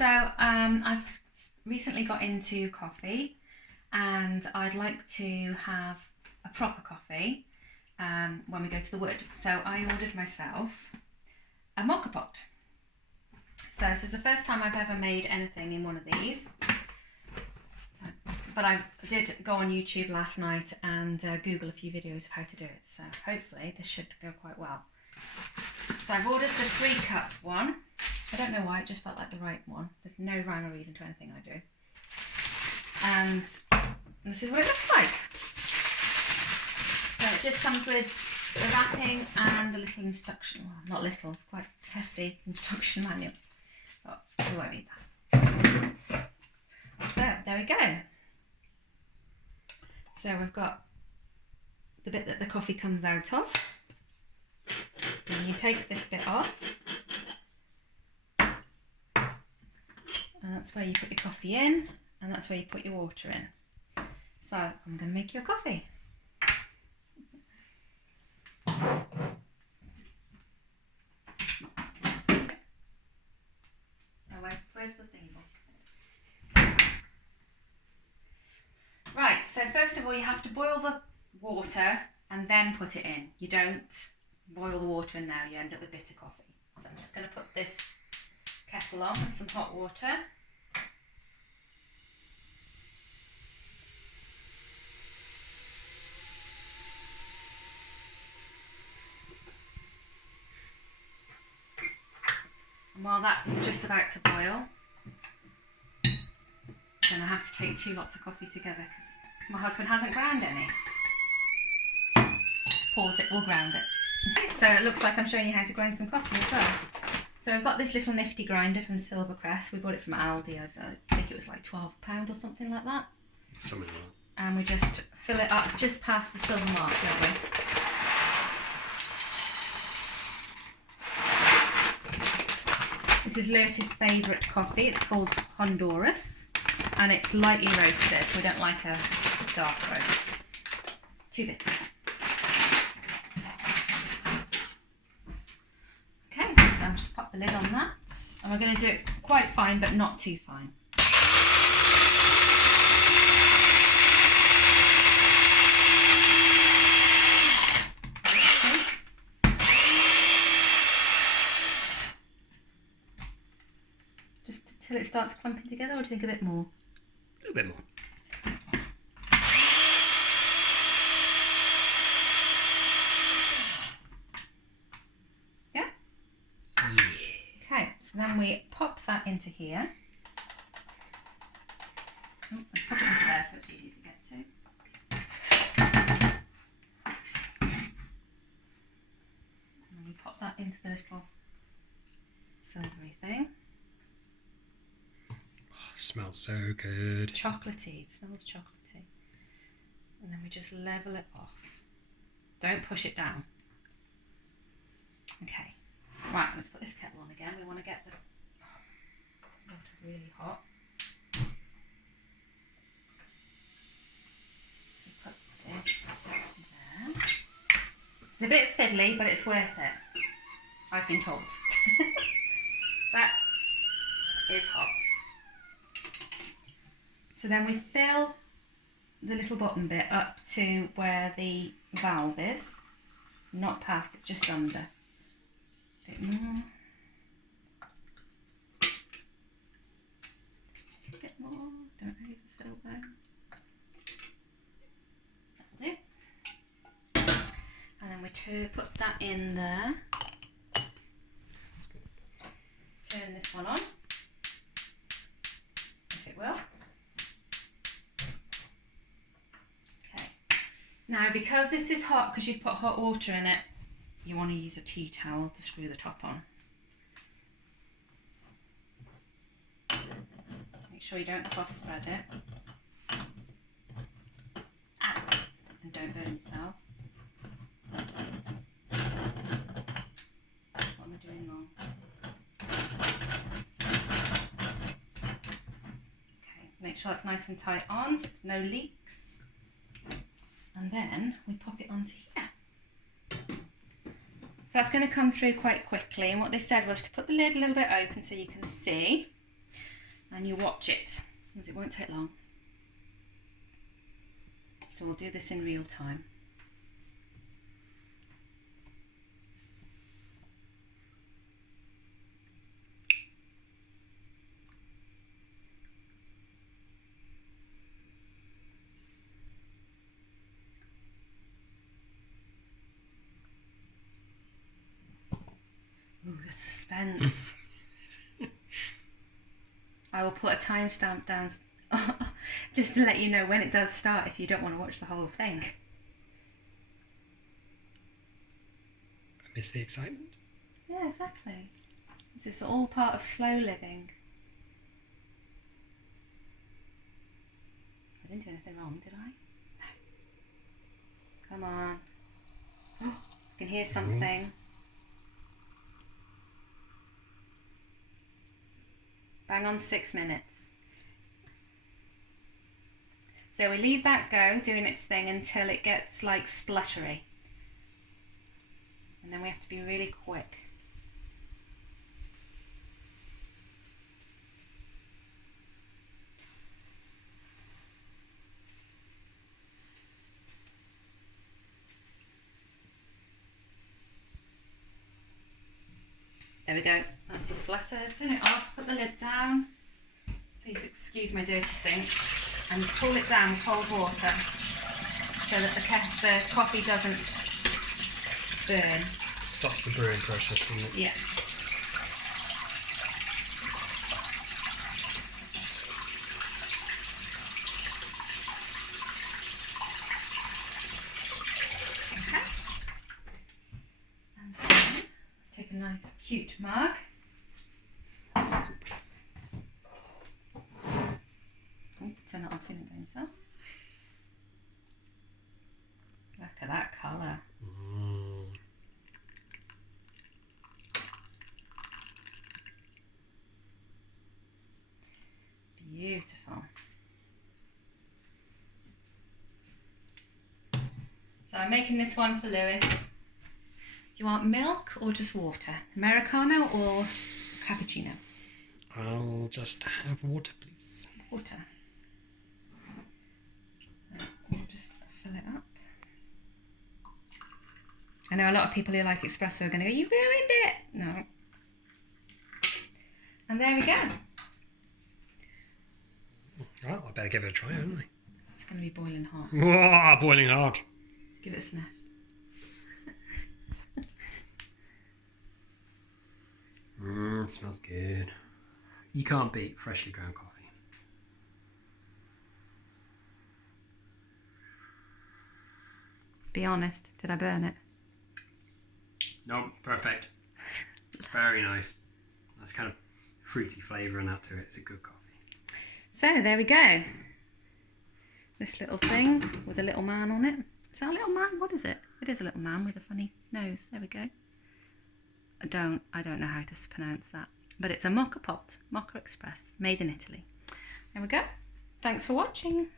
So I've recently got into coffee and I'd like to have a proper coffee when we go to the wood. So I ordered myself a Moka pot. So this is the first time I've ever made anything in one of these. But I did go on YouTube last night and Google a few videos of how to do it. So hopefully this should go quite well. So I've ordered the 3-cup one. I don't know why, it just felt like the right one. There's no rhyme or reason to anything I do. And this is what it looks like. So it just comes with the wrapping and a little instruction. Well, not little, it's quite a hefty instruction manual. But we won't need that. So there we go. So we've got the bit that the coffee comes out of. And you take this bit off. And that's where you put your coffee in, and that's where you put your water in. So I'm going to make you a coffee. Where's the thingy book? Right, so first of all you have to boil the water and then put it in. You don't boil the water and now you end up with bitter coffee. So I'm just going to put this kettle on with some hot water. And while that's just about to boil, then I have to take 2 lots of coffee together because my husband hasn't ground any. Pause it, we'll ground it. So it looks like I'm showing you how to grind some coffee as well. So I've got this little nifty grinder from Silvercrest. We bought it from Aldi. I think it was like £12 or something like that. Something like that. And we just fill it up just past the silver mark, don't we? This is Lewis's favourite coffee. It's called Honduras and it's lightly roasted. We don't like a dark roast. Too bitter. Okay, so I'll just pop the lid on that. And we're going to do it quite fine but not too fine. Till it starts clumping together, or do you think a bit more? A little bit more. Yeah? Yeah. Okay, so then we pop that into here. Oh, I'll pop it into there so it's easy to get to. And then we pop that into the little silvery thing. Smells so good. Chocolatey, it smells chocolatey. And then we just level it off. Don't push it down. Okay, right, let's put this kettle on again. We want to get the water really hot. So put this there. It's a bit fiddly, but it's worth it, I've been told. That is hot. So then we fill the little bottom bit up to where the valve is, not past it, just under. A bit more. A bit more. Don't overfill there. That'll do. And then we put that in there. Turn this one on, if it will. Now, because this is hot, because you've put hot water in it, you want to use a tea towel to screw the top on. Make sure you don't cross thread it. Ow! And don't burn yourself. What am I doing wrong? Okay, make sure that's nice and tight on so there's no leaks. And then we pop it onto here. So that's going to come through quite quickly, and what they said was to put the lid a little bit open so you can see. and you watch it, because it won't take long. So we'll do this in real time. Ooh, the suspense. I will put a timestamp down just to let you know when it does start if you don't want to watch the whole thing. I miss the excitement. Yeah, exactly. This is all part of slow living. I didn't do anything wrong, did I? No. Come on. I can hear something. Bang on 6 minutes. So we leave that go, doing its thing until it gets like spluttery. And then we have to be really quick. There we go, that's the splatter. Turn it off, put the lid down. Please excuse my dirty sink. And pull it down with cold water so that the coffee doesn't burn. Stops the brewing process, doesn't it? Yeah. Okay. And then take a nice cute mug. Turn it off so it doesn't burn itself. Look at that colour. Beautiful. So I'm making this one for Lewis. Do you want milk or just water? Americano or cappuccino? I'll just have water, please. Water. We'll just fill it up. I know a lot of people who like espresso are going to go, you ruined it! No. And there we go. Well, I better give it a try, haven't I? It's going to be boiling hot. Whoa, boiling hot. Give it a sniff. It smells good. You can't beat freshly ground coffee. Be honest, did I burn it? No, perfect. Very nice. That's kind of fruity flavour and that to it. It's a good coffee. So there we go. This little thing with a little man on it. Is that a little man? What is it? It is a little man with a funny nose. There we go. I don't know how to pronounce that. But it's a Moka pot, Moka Express, made in Italy. There we go. Thanks for watching.